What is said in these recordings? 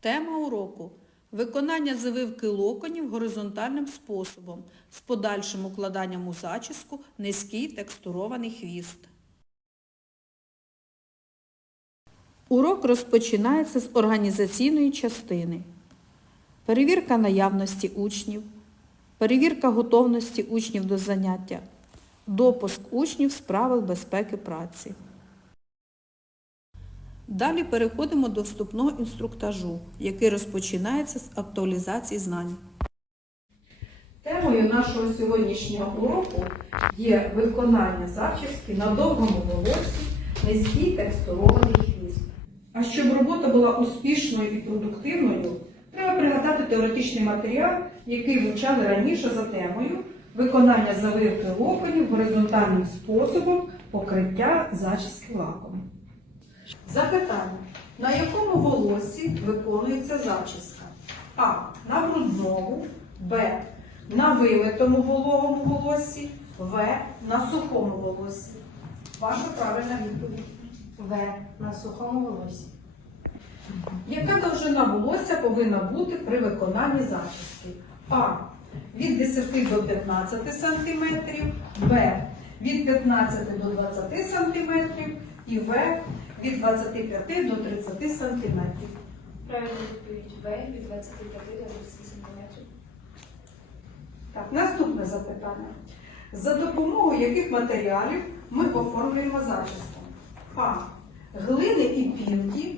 Тема уроку виконання завивки локонів горизонтальним способом з подальшим укладанням у зачіску низький текстурований хвіст. Урок розпочинається з організаційної частини. Перевірка наявності учнів, перевірка готовності учнів до заняття, допуск учнів з правил безпеки праці. Далі переходимо до вступного інструктажу, який розпочинається з актуалізації знань. Темою нашого сьогоднішнього уроку є виконання зачіски на довгому волосі, низький текстурований хвіст. А щоб робота була успішною і продуктивною, треба пригадати теоретичний матеріал, який вивчали раніше за темою виконання завивки локонів горизонтальним способом покриття зачіски лаком. Запитання. На якому волосі виконується зачіска? А. На брудному, Б. На вимитому вологому волосі, В. На сухому волосі. Ваша правильна відповідь. В. На сухому волосі. Яка довжина волосся повинна бути при виконанні зачіски? А. Від 10 до 15 см, Б. Від 15 до 20 см і В. Від 25 до 30 см. Правильна відповідь В від 25 до 30 см. Так, наступне запитання. За допомогою яких матеріалів ми оформлюємо зачіску? А. Глини і пінки,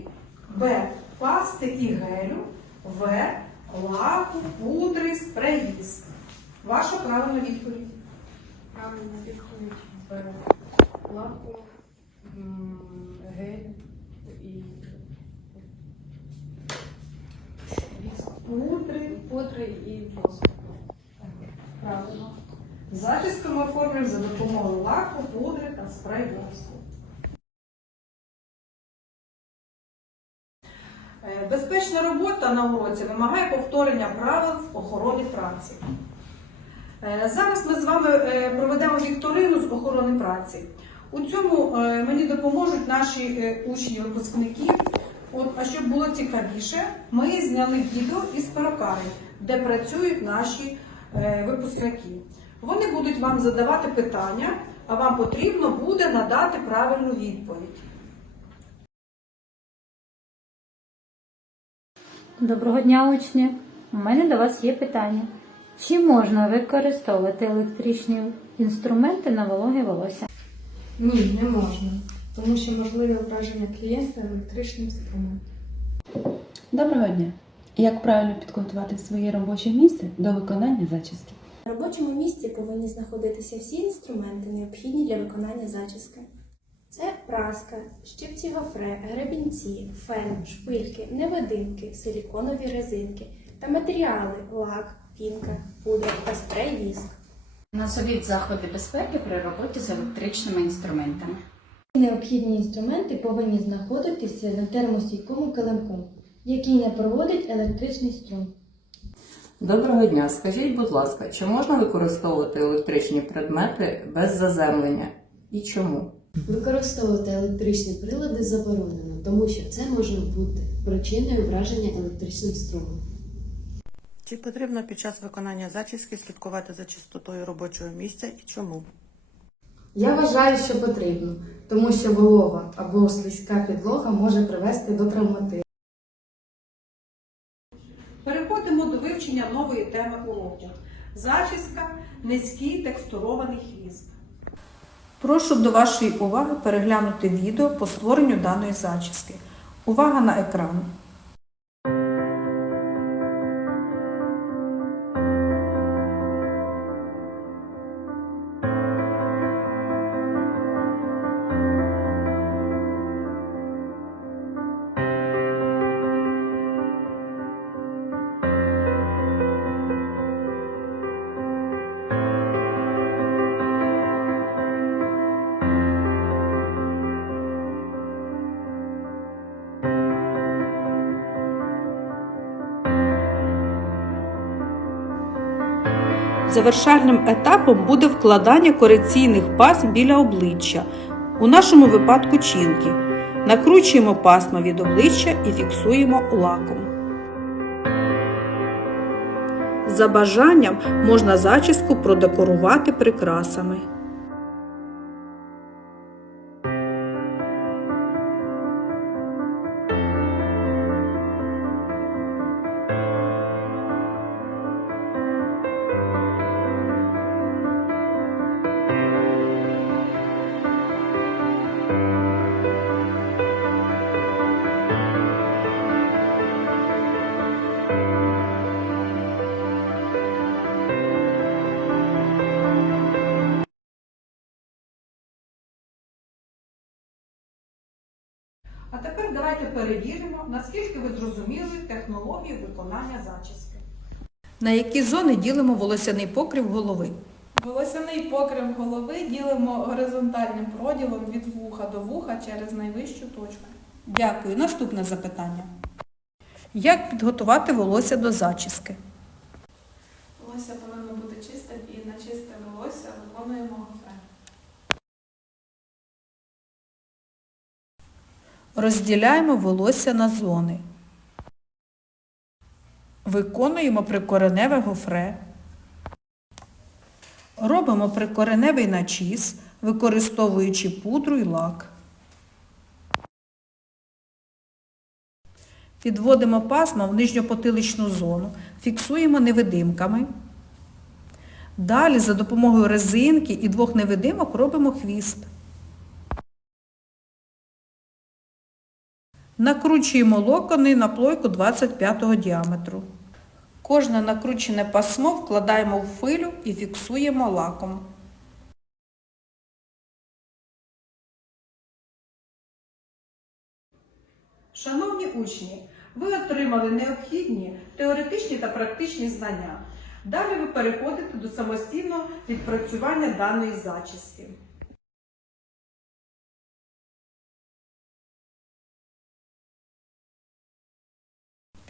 Б. Пасти і гелю, В. Лаку, пудри, спрей віск. Ваша правильна відповідь. Правильна відповідь. Лаку, гель і. Пудри. Пудри і воск. Правильно. Зачіску ми оформлюємо за допомогою лаку, пудри та спрей воску. Безпечна робота на уроці вимагає повторення правил в охороні праці. Е, Зараз ми з вами е, проведемо вікторину з охорони праці. У цьому е, мені допоможуть наші е, учні-випускники. А щоб було цікавіше, ми зняли відео із перукарні, де працюють наші е, випускники. Вони будуть вам задавати питання, а вам потрібно буде надати правильну відповідь. Доброго дня, учні! У мене до вас є питання. Чи можна використовувати електричні інструменти на вологе волосся? Ні, не можна. Тому що можливе враження клієнта електричним струмом. Доброго дня! Як правильно підготувати своє робоче місце до виконання зачіски? На робочому місці повинні знаходитися всі інструменти, необхідні для виконання зачіски. Це праска, щипці гофре, гребінці, фен, шпильки, невидимки, силіконові резинки та матеріали лак, пінка, пудра та спрей віск. Носові заходи безпеки при роботі з електричними інструментами. Необхідні інструменти повинні знаходитися на термостійкому килимку, який не проводить електричний струм. Доброго дня. Скажіть, будь ласка, чи можна використовувати електричні предмети без заземлення і чому? Використовувати електричні прилади заборонено, тому що це може бути причиною враження електричним струмом. Чи потрібно під час виконання зачіски слідкувати за чистотою робочого місця і чому? Я вважаю, що потрібно, тому що волога або слизька підлога може привести до травматизму. Переходимо до вивчення нової теми уроку. Зачіска, низький текстурований хвіст. Прошу до вашої уваги переглянути відео по створенню даної зачіски. Увага на екран. Завершальним етапом буде вкладання корекційних пасм біля обличчя, у нашому випадку чинки. Накручуємо пасма від обличчя і фіксуємо лаком. За бажанням можна зачіску продекорувати прикрасами. Перевіримо, наскільки ви зрозуміли технологію виконання зачіски. На які зони ділимо волосяний покрив голови? Волосяний покрив голови ділимо горизонтальним проділом від вуха до вуха через найвищу точку. Дякую. Наступне запитання. Як підготувати волосся до зачіски? Волосся повинно бути чистим і на чисте волосся виконуємо Розділяємо волосся на зони. Виконуємо прикореневе гофре. Робимо прикореневий начіс, використовуючи пудру і лак. Підводимо пасма в нижньопотиличну зону, фіксуємо невидимками. Далі за допомогою резинки і двох невидимок робимо хвіст. Накручуємо локони на плойку 25 діаметру. Кожне накручене пасмо вкладаємо в филю і фіксуємо лаком. Шановні учні, ви отримали необхідні теоретичні та практичні знання. Далі ви переходите до самостійного відпрацювання даної зачіски.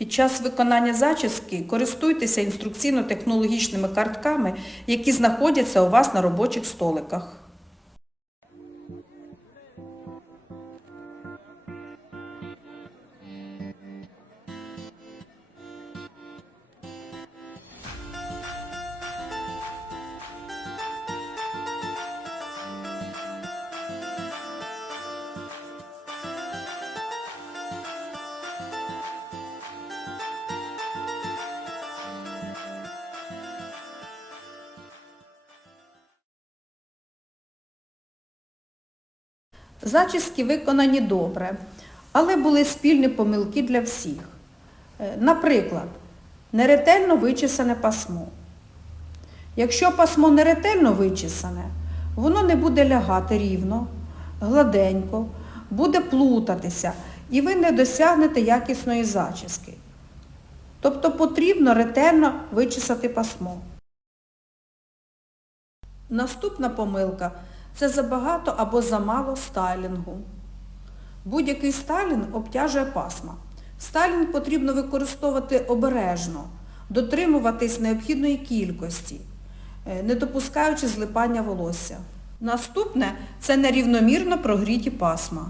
Під час виконання зачіски користуйтеся інструкційно-технологічними картками, які знаходяться у вас на робочих столиках. Зачіски виконані добре, але були спільні помилки для всіх. Е, Наприклад, неретельно вичесане пасмо. Якщо пасмо неретельно вичесане, воно не буде лягати рівно, гладенько, буде плутатися і ви не досягнете якісної зачіски. Тобто потрібно ретельно вичесати пасмо. Наступна помилка це забагато або замало стайлінгу. Будь-який стайлінг обтяжує пасма. Стайлінг потрібно використовувати обережно, дотримуватись необхідної кількості, е, не допускаючи злипання волосся. Наступне це нерівномірно прогріті пасма.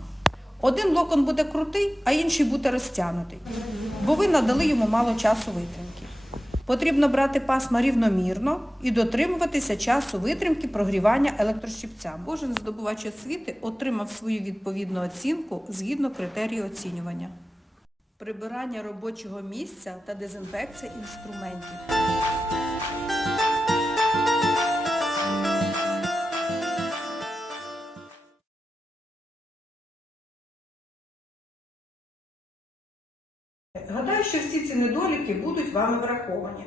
Один локон буде крутий, а інший буде розтягнутий, бо ви надали йому мало часу витримки. Потрібно брати пасма рівномірно і дотримуватися часу витримки прогрівання електрощипця. Кожен здобувач освіти отримав свою відповідну оцінку згідно критерію оцінювання. Прибирання робочого місця та дезінфекція інструментів. Гадаю, що всі ці недоліки будуть вами враховані.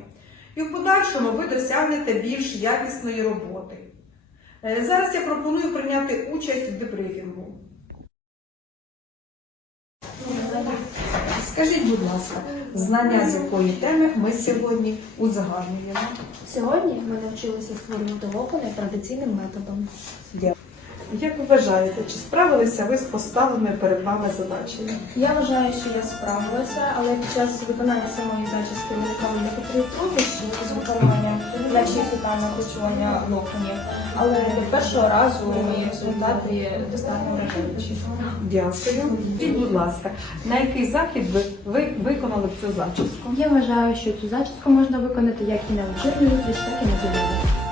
І в подальшому ви досягнете більш якісної роботи. Е, Зараз я пропоную прийняти участь в дебрифінгу. Скажіть, будь ласка, знання з якої теми ми сьогодні узагальнюємо? Сьогодні ми навчилися створювати локони традиційним методом. Як ви вважаєте, чи справилися ви з поставленою перед вами задачею? Я вважаю, що я справилася, але під час виконання самої зачіски виникали некоторі труднощі з виконанням начісу та накручування локонів. Але до першого разу мої результати достатньо вражаючі. Дякую. Скажіть, будь ласка, на який захід ви, ви виконали цю зачіску? Я вважаю, що цю зачіску можна виконати як і на вечірню зустріч, так і на зимову.